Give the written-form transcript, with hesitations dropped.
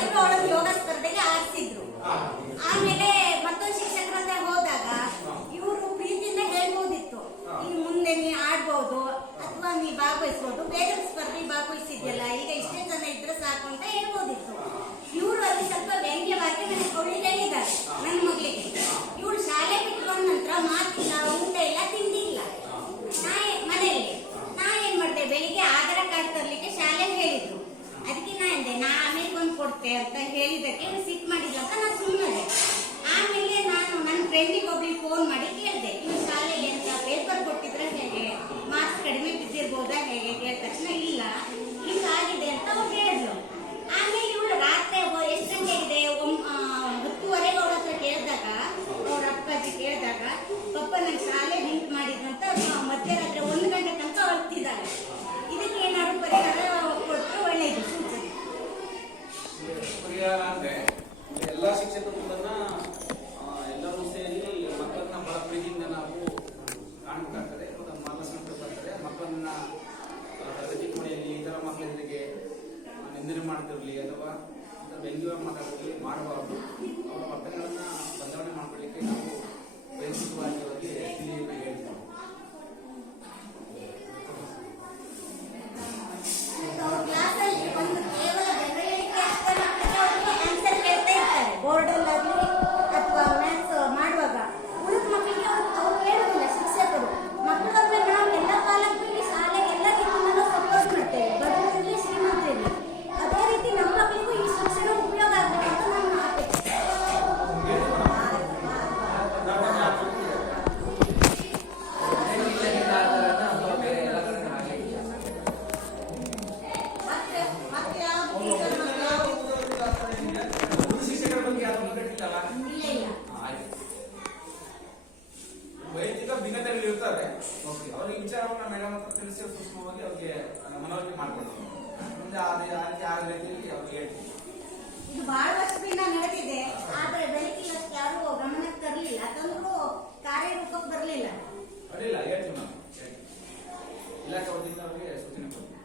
ಶಿಕ್ಷಕರು ಅವಳನ್ನು ಯೋಗ ಸ್ಪರ್ಧೆಗೆ ಆರಿಸಿದ್ರು. ಆಮೇಲೆ ಮತ್ತೊಂದು ಶಿಕ್ಷಕರ ಹತ್ರ ಹೋದಾಗ ಇವರು ಪ್ರೀತಿಯಿಂದ ಹೇಳ್ಬೋದಿತ್ತು, ಇನ್ನು ಮುಂದೆ ನೀ ಆಡ್ಬೋದು ಅಥವಾ ನೀ ಭಾಗವಹಿಸ್ಬೋದು, ಬೇರೆ ಸ್ಪರ್ಧೆ ಭಾಗವಹಿಸಿದ್ಯಲ್ಲ, ಈಗ ಇಷ್ಟೇ ಜನ ಇದ್ರೆ ಸಾಕು ಅಂತ ಹೇಳ್ಬೋದಿತ್ತು. ಇವರು ಅಲ್ಲಿ ಸ್ವಲ್ಪ ವ್ಯಂಗ್ಯವಾಗಿ ಅವಳಿಗೆ ಹೇಳಿದ್ದಾರೆ, ನನ್ನ ಮಗಳಿಗೆ. ಇವಳು ಶಾಲೆ ಬಿಟ್ಟು ಬಂದ ನಂತರ ಮಾತಿಲ್ಲ, ಊಟ ಇಲ್ಲ, ತಿಂಡಿ ಇಲ್ಲ ಮನೆಯಲ್ಲಿ. ನಾ ಏನ್ ಮಾಡ್ದೆ, ಬೆಳಿಗ್ಗೆ ಆಧಾರ್ ಕಾರ್ಡ್ ತರ್ಲಿಕ್ಕೆ ಶಾಲೆಗೆ ಹೇಳಿದ್ರು. ಅದಕ್ಕೆ ನಾ ಎಂದೆ, ನಾ ಆಮೇಲೆ ಬಂದು ಕೊಡ್ತೆ ಅಂತ ಹೇಳಿದಕ್ಕೆ ಸಿಟ್ ಮಾಡಿಲ್ಲ ಅಂತ ನಾ ಸುಮ್ಮನೆ. ಆಮೇಲೆ ನಾನು ನನ್ನ ಫ್ರೆಂಡಿಗೆ ಒಬ್ಳಿಗೆ ಫೋನ್ ಮಾಡಿ ಕೇಳಿದೆ, ಈ ಶಾಲೆಗೆ ಎಂತ ಪೇಪರ್ ಕೊಟ್ಟಿದ್ರೆ ಹೇಗೆ, ಮಾರ್ಕ್ಸ್ ಕಡಿಮೆ ಬಿದ್ದಿರ್ಬೋದಾ ಹೇಗೆ? ಕೇಳಿದ ತಕ್ಷಣ ಇಲ್ಲ ಹಿಂಗಾಗಿದೆ ಅಂತ ಅವ್ರು ಹೇಳಿದ್ರು. ಆಮೇಲೆ ಇವಳು ರಾತ್ರಿ ಎಷ್ಟು ಗಂಟೆ ಇದೆ 10:30 ಅವ್ರ ಹತ್ರ ಕೇಳಿದಾಗ, ಅವ್ರ ಅಪ್ಪಾಜಿ ಕೇಳಿದಾಗ, ಪಪ್ಪ ನನ್ನ ಶಾಲೆ ಲಿಂಕ್ ಮಾಡಿದ್ರಂತ ಮಧ್ಯರಾತ್ರಿ 1 ಗಂಟೆ ತನಕ ಅಳ್ತಿದ್ದಾರೆ. ಇದಕ್ಕೆ ಏನಾದ್ರು ಪರಿಹಾರ ಕೊಟ್ಟರೆ ಒಳ್ಳೇದು. ಸೂಚನೆ ಪರಿಹಾರ ಅಂದ್ರೆ ಎಲ್ಲಾ ಶಿಕ್ಷಕರು ಎಲ್ಲರೂ ಸೇರಿ ಮಕ್ಕಳನ್ನ ಬಹಳ ಪ್ರೀತಿಯಿಂದ ನಾವು ಕಾಣಬೇಕಾಗ್ತದೆ. ಮಾರ್ಗದರ್ಶನ ಬರ್ತಾರೆ. ಮಕ್ಕಳನ್ನ ತರಗತಿ ಕೊನೆಯಲ್ಲಿ ಇತರ ಮಕ್ಕಳ ಜೊತೆಗೆ ನಿಂದನೆ ಮಾಡ್ತಿರ್ಲಿ ಅಥವಾ ವ್ಯಂಗ್ಯವಾಗಿ ಮಾತಾಡೋದ್ರಲ್ಲಿ ಮಾಡಬಾರದು. ಅವರ ವರ್ತನೆಗಳನ್ನ ಬದಲಾವಣೆ ಮಾಡ್ಕೊಳ್ಳಿಕ್ಕೆ ನಾವು ವೈಯಕ್ತಿಕವಾಗಿ ಅವರಿಗೆ ತಿಳಿಯನ್ನು ಹೇಳ್ತೀವಿ. ಬೋರ್ಡಲ್ಲಾಗಲಿ ಅಥವಾ ಮ್ಯಾಥ್ಸ್ ಮಾಡುವಾಗ ಉಳಿದ ಮಕ್ಕಳಿಗೆ ಅವ್ರು ಕೇಳೋದಿಲ್ಲ ಶಿಕ್ಷಕರು. ಮಕ್ಕಳನ್ನ ನಾವು ಎಲ್ಲ ಪಾಲಕರಿಗೆ ಶಾಲೆಗೆ ಎಲ್ಲ ರೀತಿಯಿಂದ ಸಪೋರ್ಟ್ ಮಾಡ್ತೇವೆ, ಬಡವರಲ್ಲಿ ಶ್ರೀಮಂತರಲ್ಲಿ. ಅದೇ ರೀತಿ ನಮ್ಮ ಮಕ್ಕಳಿಗೂ ಈ ಶಿಕ್ಷಣ ಉಪಯೋಗ ಆಗಬೇಕಂತ ನಮ್ಮ ಅಪೇಕ್ಷೆ. ವೈಯಕ್ತಿಕ ಭಿನ್ನತೆಗಳು ಇರ್ತವೆ. ಅವ್ರಿಗೆ ವಿಚಾರವನ್ನ ಮೇಡಮ್ ಹತ್ರ ತಿಳಿಸಿ ಸೂಕ್ಷ್ಮವಾಗಿ ಅವ್ರಿಗೆ ಮನವರಿಕೆ ಮಾಡ್ಕೊಡ್ತೀವಿ. ಮುಂದೆ ಆ ರೀತಿಯಲ್ಲಿ ಅವ್ರಿಗೆ ಹೇಳ್ತೀವಿ. ಇದು ಬಹಳ ವರ್ಷದಿಂದ ನಡೆದಿದೆ, ಆದ್ರೆ ಬೆಳಕಿಲ್ಲ ಯಾರು ಗಮನಕ್ಕೆ ತರಲಿಲ್ಲ, ತಂದ್ರು ಕಾರ್ಯರೂಪಕ್ಕೆ ಬರಲಿಲ್ಲ. ಅಡ್ಡಿಲ್ಲ, ಹೇಳ್ತೀವಿ ನಾವು. ಇಲಾಖೆ ವತಿಯಿಂದ ಅವ್ರಿಗೆ ಸೂಚನೆ ಕೊಡ್ತೀವಿ.